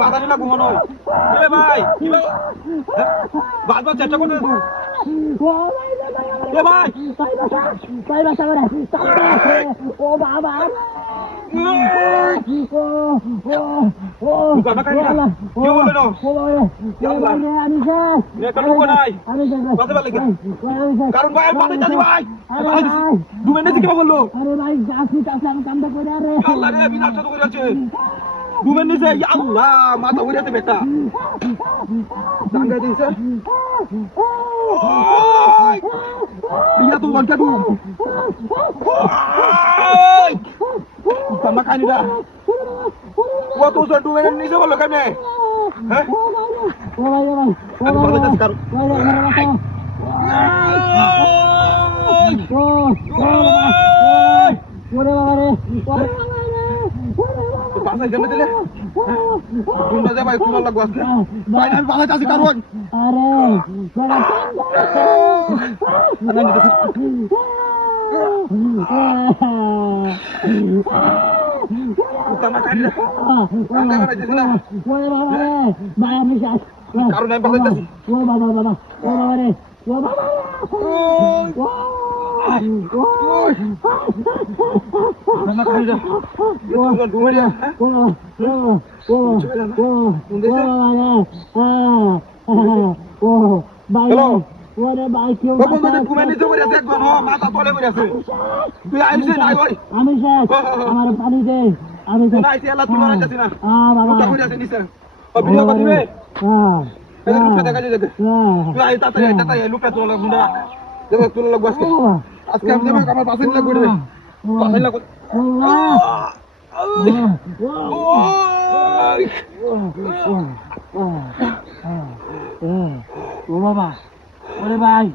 বাদানি না ঘুমানো ভাই বাদ বাদ চেষ্টা করতে ভাই ও বাবা কারণ ভাই ভাই কি বললো আল্লাহ রে বিনাশ করে আছে ডুবেন নিছে আল্লাহ মাথা উড়াতে বেটা দাঙ্গা দিছে ইয়া তো লঙ্কা ডুব sama kanida waktu udah dua ini sama lo kan hah aku baru kasih karung pasang jam itu deh tunda deh baik tunda lagu asli baik nanti pasang kasih karung utama kanida angkat mana jadi nak karung yang pasang kasih sama kanida itu dua dia hello Bapak tuh dokumen itu udah cek kan, mata toleh udah cek. Tuh ayo sih, ayo. Amin sih, amar pani deh. Amin sih. Nah, itu Allah tuh aja sih nah. Baba. Udah udah sini sih. Apa video apa sih? Ada lupa dah aja jaga. Tuh ayo tata ya, lupa tuh lagu bunda. Jaga tuh lagu aska. Aska sama kamar pasin lagu deh. Pasin lagu. Baba. ওরে ভাই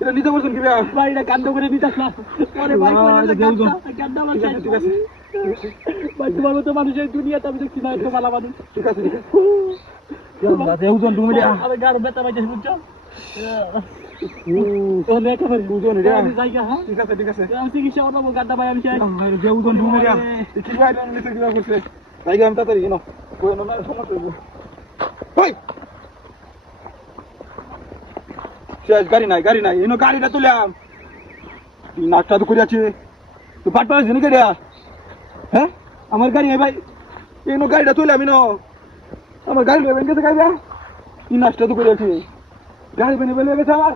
এটা নিতে বলছেন কি ভাই এটা কান্দ করে দিতাস না ওরে ভাই কান্দ আমার ঠিক আছে ভাই তোমার মতো মানুষের দুনিয়াতে আমি দেখছি না এত ভালো মানুষ ঠিক আছে দেউজন তুমি আরে গার বেটা ভাই বুঝছো তো লেখা ভাই দুজন রে আমি জায়গা হ্যাঁ ঠিক আছে আমি চিকিৎসা করব গাড্ডা ভাই আমি চাই দেউজন তুমি রে কি ভাই নিতে কি করছে জায়গা আমি তাড়াতাড়ি নাও কোন না সমস্যা ভাই গাড়ি নাই এনো গাড়িটা তুলাম তুই নাচটা তো করে আছে তো পাট পাড়া জেনে গাড়িয়া হ্যাঁ আমার গাড়ি ভাই এনো গাড়িটা তুলাম এনো আমার গাড়ি লেবেন গেছে গাড়িয়া তুই নাচটা তো করে আছে গাড়ি বেনে বেলে গেছে আমার